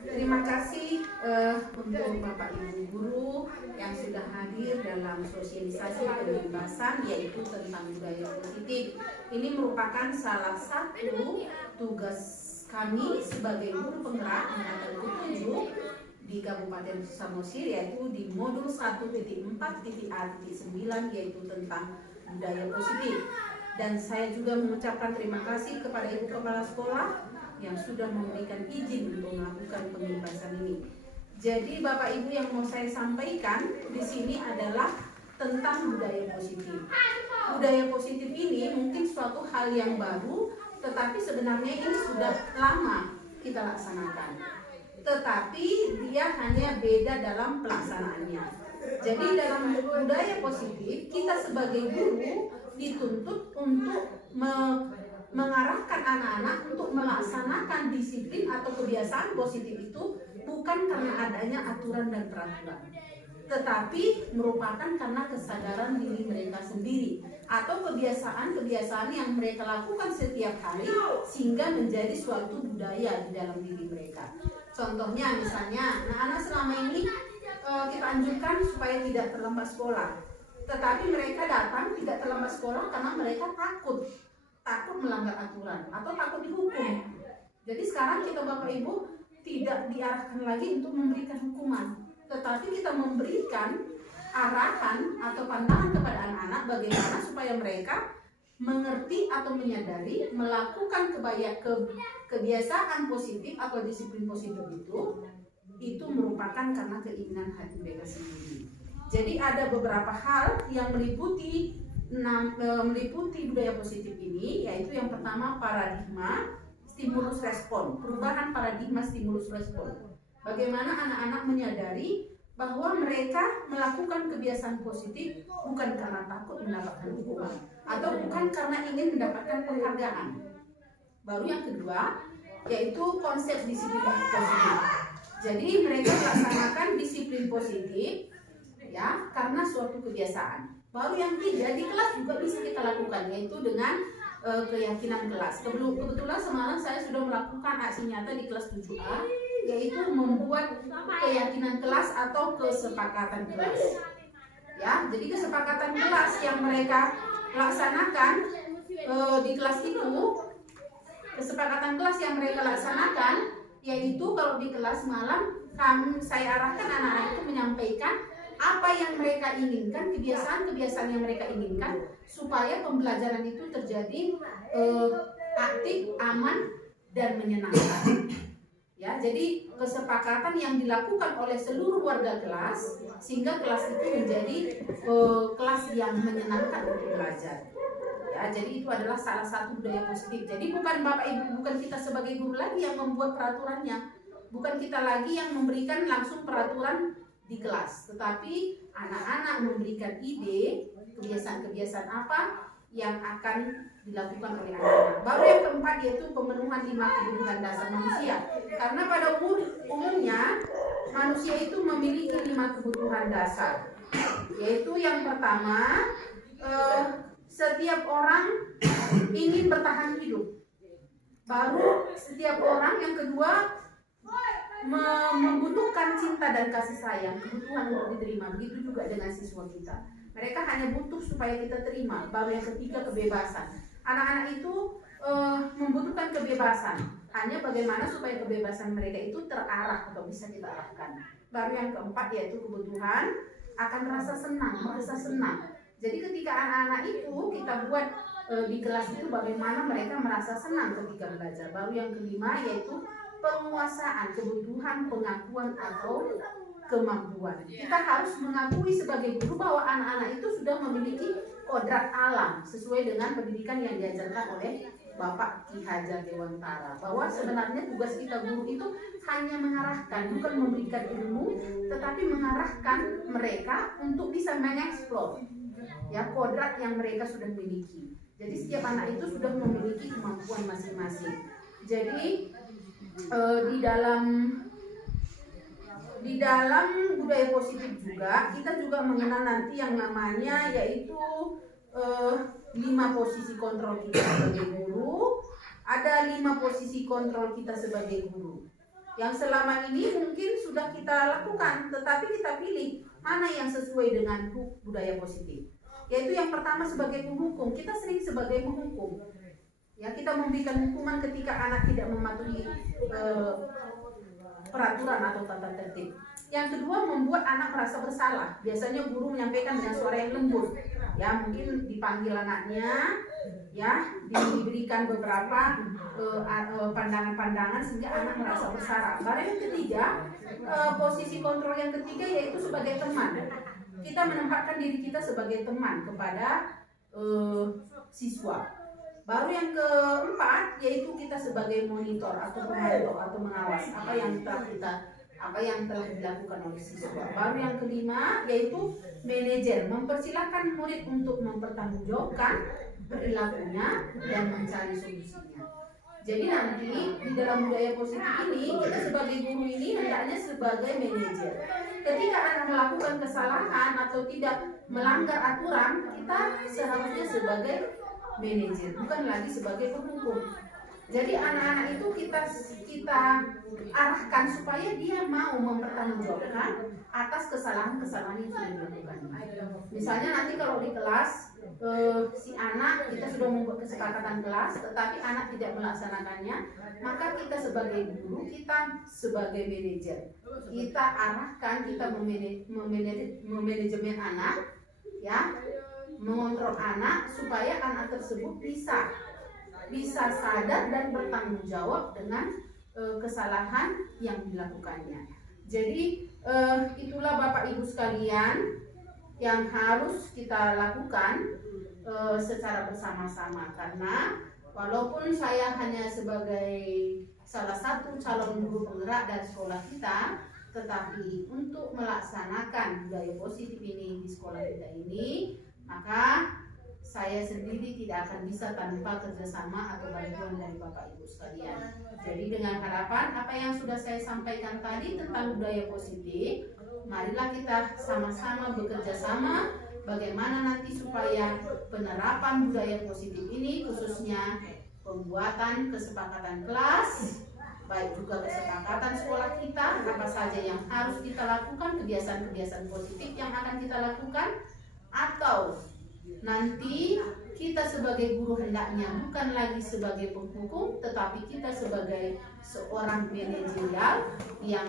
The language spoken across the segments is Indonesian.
Terima kasih untuk Bapak Ibu Guru yang sudah hadir dalam sosialisasi kebebasan yaitu tentang budaya positif. Ini merupakan salah satu tugas kami sebagai guru penggerak angkatan ke-7 di Kabupaten Samosir, yaitu di modul 1.4.A.9 yaitu tentang budaya positif. Dan saya juga mengucapkan terima kasih kepada Ibu Kepala Sekolah yang sudah memberikan izin untuk melakukan pembebasan ini. Jadi Bapak Ibu, yang mau saya sampaikan di sini adalah tentang budaya positif. Budaya positif ini mungkin suatu hal yang baru, tetapi sebenarnya ini sudah lama kita laksanakan. Tetapi dia hanya beda dalam pelaksanaannya. Jadi dalam budaya positif, kita sebagai guru dituntut untuk mengarahkan anak-anak untuk melaksanakan disiplin atau kebiasaan positif itu bukan karena adanya aturan dan peraturan, tetapi merupakan karena kesadaran diri mereka sendiri atau kebiasaan-kebiasaan yang mereka lakukan setiap hari sehingga menjadi suatu budaya di dalam diri mereka. Contohnya misalnya anak-anak selama ini kita anjurkan supaya tidak terlambat sekolah, tetapi mereka datang tidak terlambat sekolah karena mereka takut melanggar aturan atau takut dihukum. Jadi sekarang kita Bapak Ibu tidak diarahkan lagi untuk memberikan hukuman, tetapi kita memberikan arahan atau pandangan kepada anak-anak bagaimana supaya mereka mengerti atau menyadari melakukan kebiasaan positif atau disiplin positif itu merupakan karena keinginan hati mereka sendiri. Jadi ada beberapa hal yang meliputi budaya positif ini, yaitu yang pertama paradigma stimulus respon, perubahan paradigma stimulus respon. Bagaimana anak-anak menyadari bahwa mereka melakukan kebiasaan positif bukan karena takut mendapatkan hukuman atau bukan karena ingin mendapatkan penghargaan. Baru yang kedua yaitu konsep disiplin positif. Jadi mereka melaksanakan disiplin positif ya karena suatu kebiasaan. Baru yang tiga, di kelas juga bisa kita lakukan, yaitu dengan keyakinan kelas. Kebetulan semalam saya sudah melakukan aksi nyata di kelas 7A, yaitu membuat keyakinan kelas atau kesepakatan kelas. Ya, jadi kesepakatan kelas yang mereka laksanakan di kelas itu, kesepakatan kelas yang mereka laksanakan, yaitu kalau di kelas malam saya arahkan anak-anak itu menyampaikan apa yang mereka inginkan, kebiasaan-kebiasaan yang mereka inginkan supaya pembelajaran itu terjadi aktif, aman, dan menyenangkan. Ya, jadi kesepakatan yang dilakukan oleh seluruh warga kelas sehingga kelas itu menjadi kelas yang menyenangkan untuk belajar. Ya, jadi itu adalah salah satu budaya positif. Jadi bukan Bapak Ibu, bukan kita sebagai guru lagi yang membuat peraturannya, bukan kita lagi yang memberikan langsung peraturan di kelas, tetapi anak-anak memberikan ide kebiasaan-kebiasaan apa yang akan dilakukan oleh anak-anak. Baru yang keempat yaitu pemenuhan 5 kebutuhan dasar manusia. Karena pada umumnya manusia itu memiliki 5 kebutuhan dasar, yaitu yang pertama setiap orang ingin bertahan hidup. Baru setiap orang yang kedua membutuhkan cinta dan kasih sayang, kebutuhan untuk diterima. Begitu juga dengan siswa kita, mereka hanya butuh supaya kita terima. Baru yang ketiga kebebasan. Anak-anak itu membutuhkan kebebasan, hanya bagaimana supaya kebebasan mereka itu terarah atau bisa kita arahkan. Baru yang keempat yaitu kebutuhan akan rasa senang, merasa senang. Jadi ketika anak-anak itu kita buat di kelas itu bagaimana mereka merasa senang ketika belajar. Baru yang kelima yaitu penguasaan, kebutuhan pengakuan atau kemampuan. Kita harus mengakui sebagai guru bahwa anak-anak itu sudah memiliki kodrat alam sesuai dengan pendidikan yang diajarkan oleh Bapak Ki Hajar Dewantara, bahwa sebenarnya tugas kita guru itu hanya mengarahkan, bukan memberikan ilmu, tetapi mengarahkan mereka untuk bisa mengeksplor ya kodrat yang mereka sudah miliki. Jadi setiap anak itu sudah memiliki kemampuan masing-masing. Jadi di dalam budaya positif juga kita juga mengenal nanti yang namanya yaitu 5 posisi kontrol kita sebagai guru. Ada 5 posisi kontrol kita sebagai guru. yang selama ini mungkin sudah kita lakukan, tetapi kita pilih mana yang sesuai dengan budaya positif. Yaitu yang pertama sebagai penghukum. Kita sering sebagai penghukum. Ya, kita memberikan hukuman ketika anak tidak mematuhi peraturan atau tata tertib. Yang kedua, membuat anak merasa bersalah. Biasanya guru menyampaikan dengan suara yang lembut. Ya, mungkin dipanggil anaknya, ya, diberikan beberapa pandangan-pandangan sehingga anak merasa bersalah. Baru yang ketiga, posisi kontrol yang ketiga yaitu sebagai teman. Kita menempatkan diri kita sebagai teman kepada siswa. Baru yang keempat yaitu kita sebagai monitor atau pemantau atau mengawas apa yang telah dilakukan oleh siswa. Baru yang kelima yaitu manajer, mempersilahkan murid untuk mempertanggungjawabkan perilakunya dan mencari solusinya. Jadi nanti di dalam budaya positif ini kita sebagai guru ini hendaknya sebagai manajer. Ketika anak melakukan kesalahan atau tidak melanggar aturan, kita seharusnya sebagai manajer, bukan lagi sebagai penghukum. Jadi anak-anak itu kita arahkan supaya dia mau mempertanggungjawabkan atas kesalahan-kesalahan yang sudah dilakukan. Misalnya nanti kalau di kelas si anak kita sudah membuat kesepakatan kelas, tetapi anak tidak melaksanakannya, maka kita sebagai guru, kita sebagai manajer, kita arahkan, kita memanajemen anak, ya, mengontrol anak supaya anak tersebut bisa sadar dan bertanggung jawab dengan kesalahan yang dilakukannya. Jadi itulah Bapak Ibu sekalian yang harus kita lakukan secara bersama-sama, karena walaupun saya hanya sebagai salah satu calon guru penggerak dari sekolah kita, tetapi untuk melaksanakan budaya positif ini di sekolah kita ini, maka saya sendiri tidak akan bisa tanpa kerjasama atau bantuan dari Bapak Ibu sekalian. Jadi dengan harapan apa yang sudah saya sampaikan tadi tentang budaya positif, marilah kita sama-sama bekerja sama bagaimana nanti supaya penerapan budaya positif ini, khususnya pembuatan kesepakatan kelas, baik juga kesepakatan sekolah kita, apa saja yang harus kita lakukan, kebiasaan-kebiasaan positif yang akan kita lakukan, atau nanti kita sebagai guru hendaknya bukan lagi sebagai penghukum, tetapi kita sebagai seorang manajerial yang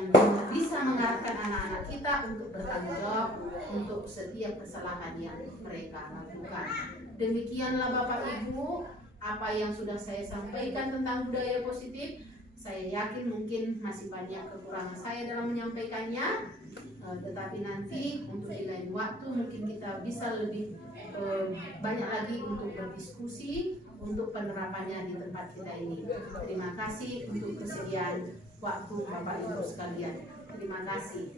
bisa mengarahkan anak-anak kita untuk bertanggung jawab untuk setiap kesalahan yang mereka lakukan. Demikianlah Bapak Ibu apa yang sudah saya sampaikan tentang budaya positif. Saya yakin mungkin masih banyak kekurangan saya dalam menyampaikannya, tetapi nanti untuk di lain waktu mungkin kita bisa lebih banyak lagi untuk berdiskusi untuk penerapannya di tempat kita ini. Terima kasih untuk kesediaan waktu Bapak Ibu sekalian. Terima kasih.